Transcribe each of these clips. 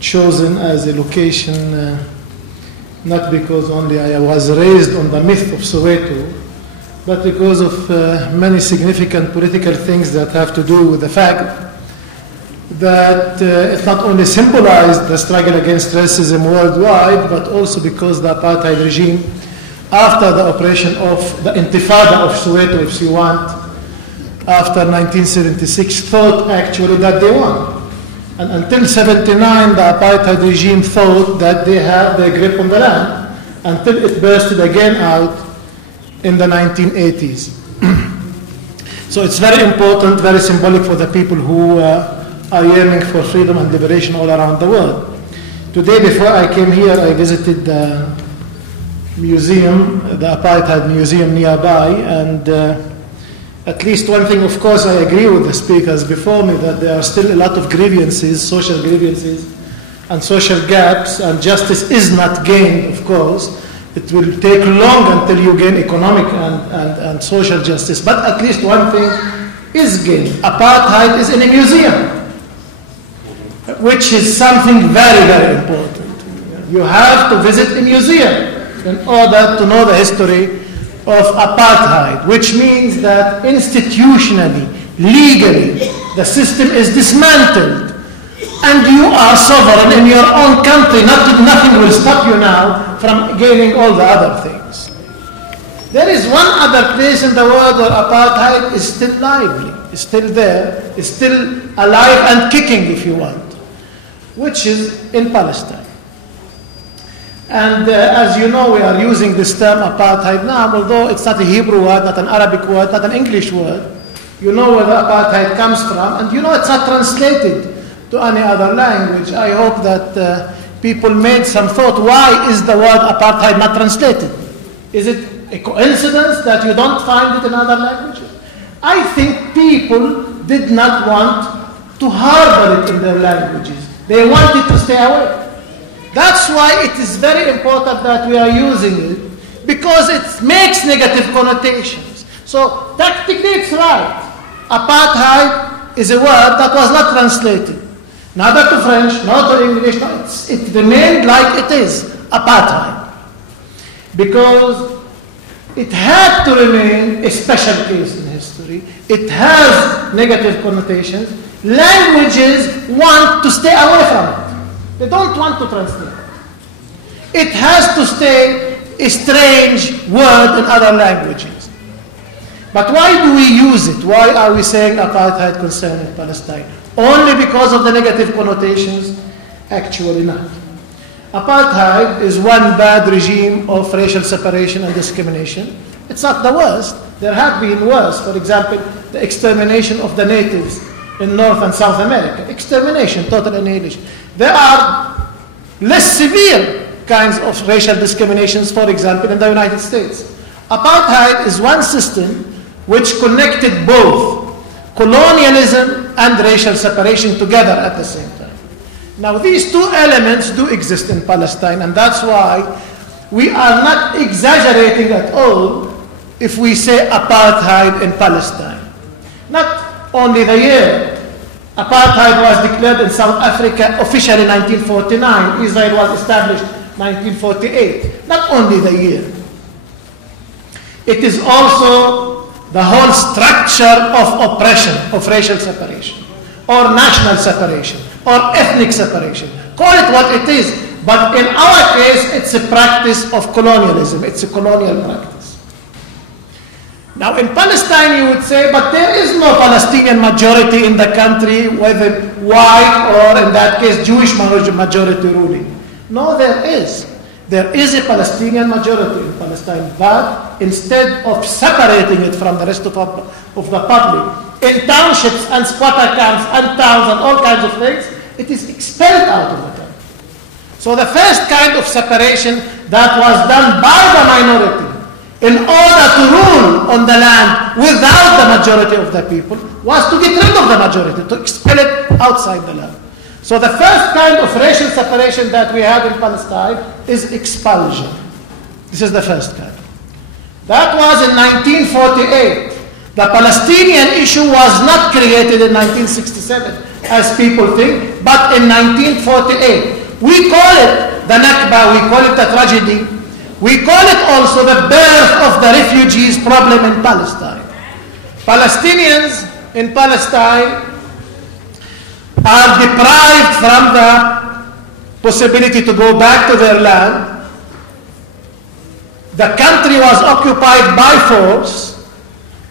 chosen as a location not because only I was raised on the myth of Soweto, but because of many significant political things that have to do with the fact that it not only symbolized the struggle against racism worldwide, but also because the apartheid regime, after the operation of the Intifada of Soweto, if you want, after 1976, thought actually that they won. And until 79, the apartheid regime thought that they had their grip on the land, until it bursted again out in the 1980s. So it's very important, very symbolic for the people who are yearning for freedom and liberation all around the world. Today, before I came here, I visited the museum, the Apartheid Museum nearby, and at least one thing, of course, I agree with the speakers before me, that there are still a lot of grievances, social grievances, and social gaps, and justice is not gained, of course. It will take long until you gain economic and social justice, but at least one thing is gained. Apartheid is in a museum, which is something very, very important. You have to visit a museum in order to know the history of apartheid, which means that institutionally, legally, the system is dismantled, and you are sovereign in your own country. Nothing will stop you now from gaining all the other things. There is one other place in the world where apartheid is still lively, is still there, is still alive and kicking, if you want, which is in Palestine. And as you know, we are using this term apartheid now, although it's not a Hebrew word, not an Arabic word, not an English word. You know where the apartheid comes from, and you know it's not translated to any other language. I hope that people made some thought, why is the word apartheid not translated? Is it a coincidence that you don't find it in other languages? I think people did not want to harbor it in their languages. They wanted to stay away. That's why it is very important that we are using it, because it makes negative connotations. So tactically it's right. Apartheid is a word that was not translated, neither to French, nor to English. No, it remained like it is, apartheid, because it had to remain a special case in history. It has negative connotations. Languages want to stay away from it. They don't want to translate it. It has to stay a strange word in other languages. But why do we use it? Why are we saying apartheid concerning Palestine? Only because of the negative connotations? Actually not. Apartheid is one bad regime of racial separation and discrimination. It's not the worst. There have been worse. For example, the extermination of the natives in North and South America. Extermination, total annihilation. There are less severe kinds of racial discriminations, for example, in the United States. Apartheid is one system which connected both colonialism and racial separation together at the same time. Now, these two elements do exist in Palestine, and that's why we are not exaggerating at all if we say apartheid in Palestine. Not only the year. Apartheid was declared in South Africa officially in 1949. Israel was established in 1948. Not only the year. It is also the whole structure of oppression, of racial separation, or national separation, or ethnic separation. Call it what it is. But in our case, it's a practice of colonialism. It's a colonial practice. Now, in Palestine, you would say, but there is no Palestinian majority in the country, whether white or, in that case, Jewish majority ruling. No, there is. There is a Palestinian majority in Palestine, but instead of separating it from the rest of the public, in townships and squatter camps and towns and all kinds of things, it is expelled out of the country. So the first kind of separation that was done by the minority in order to rule on the land without the majority of the people was to get rid of the majority, to expel it outside the land. So the first kind of racial separation that we had in Palestine is expulsion. This is the first kind. That was in 1948. The Palestinian issue was not created in 1967. as people think, but in 1948. We call it the Nakba, we call it the tragedy. We call it also the birth of the refugees problem in Palestine. Palestinians in Palestine are deprived from the possibility to go back to their land. The country was occupied by force.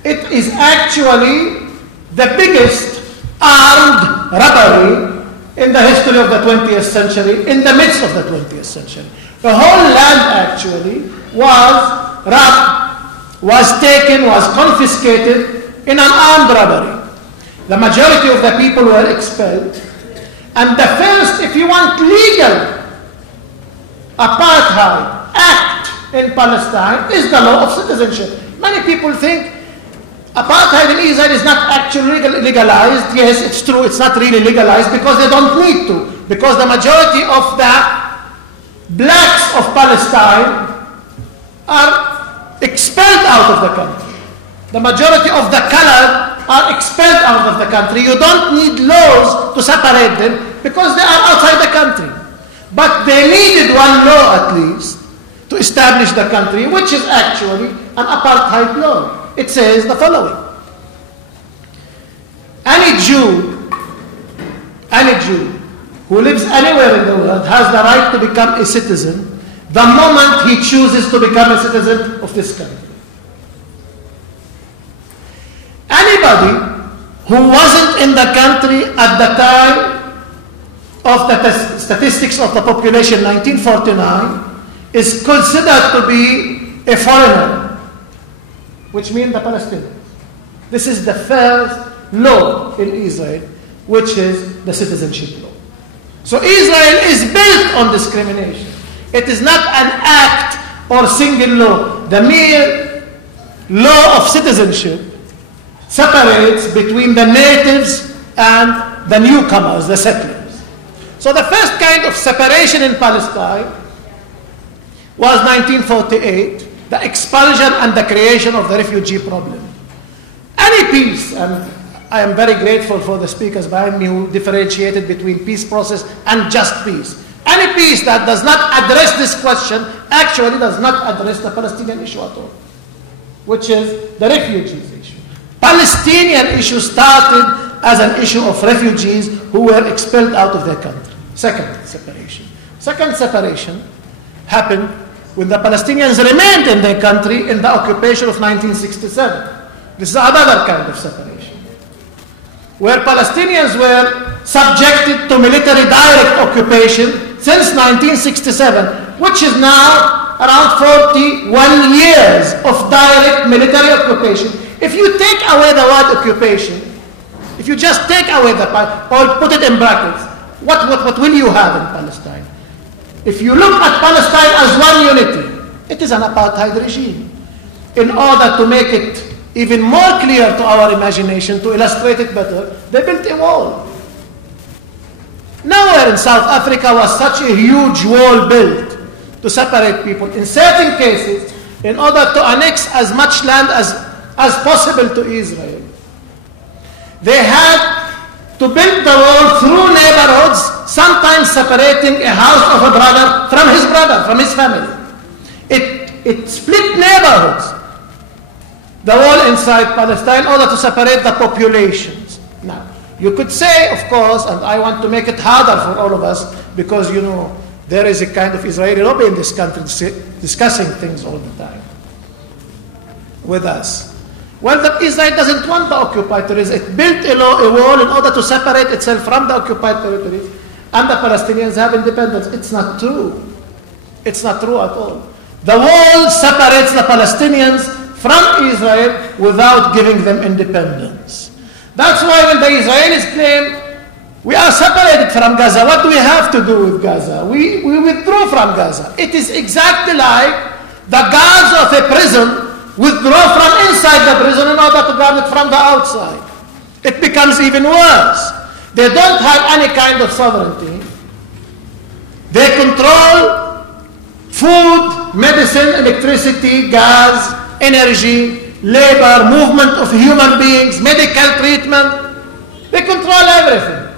It is actually the biggest armed robbery in the history of the 20th century, in the midst of the 20th century. The whole land actually was robbed, was taken, was confiscated in an armed robbery. The majority of the people were expelled. And the first, if you want, legal apartheid act in Palestine is the law of citizenship. Many people think apartheid in Israel is not actually legalized. Yes, it's true, it's not really legalized because they don't need to. Because the majority of the blacks of Palestine are expelled out of the country. The majority of the colored are expelled out of the country. You don't need laws to separate them because they are outside the country. But they needed one law at least to establish the country, which is actually an apartheid law. It says the following. Any Jew who lives anywhere in the world has the right to become a citizen the moment he chooses to become a citizen of this country. Anybody who wasn't in the country at the time of the statistics of the population 1949 is considered to be a foreigner, which means the Palestinians. This is the first law in Israel, which is the citizenship law. So Israel is built on discrimination. It is not an act or single law. The mere law of citizenship separates between the natives and the newcomers, the settlers. So the first kind of separation in Palestine was 1948, the expulsion and the creation of the refugee problem. Any peace, and I am very grateful for the speakers behind me who differentiated between peace process and just peace. Any peace that does not address this question actually does not address the Palestinian issue at all, which is the refugees issue. Palestinian issue started as an issue of refugees who were expelled out of their country. Second separation happened when the Palestinians remained in their country in the occupation of 1967. This is another kind of separation, where Palestinians were subjected to military direct occupation since 1967, which is now around 41 years of direct military occupation. If you take away the word occupation, if you just take away the part, or put it in brackets, what will you have in Palestine? If you look at Palestine as one unity, it is an apartheid regime. In order to make it even more clear to our imagination, to illustrate it better, they built a wall. Nowhere in South Africa was such a huge wall built to separate people. In certain cases, in order to annex as much land as possible to Israel, they had to build the wall through neighborhoods, sometimes separating a house of a brother, from his family. It split neighborhoods, the wall inside Palestine, in order to separate the populations. Now, you could say, of course, and I want to make it harder for all of us, because, you know, there is a kind of Israeli lobby in this country discussing things all the time with us. Well, Israel doesn't want the occupied territories. It built a wall in order to separate itself from the occupied territories, and the Palestinians have independence. It's not true. It's not true at all. The wall separates the Palestinians from Israel without giving them independence. That's why when the Israelis claim we are separated from Gaza, what do we have to do with Gaza? We withdrew from Gaza. It is exactly like the guards of a prison withdraw from inside the prison in order to guard it from the outside. It becomes even worse. They don't have any kind of sovereignty. They control food, medicine, electricity, gas, energy, labor, movement of human beings, medical treatment. They control everything.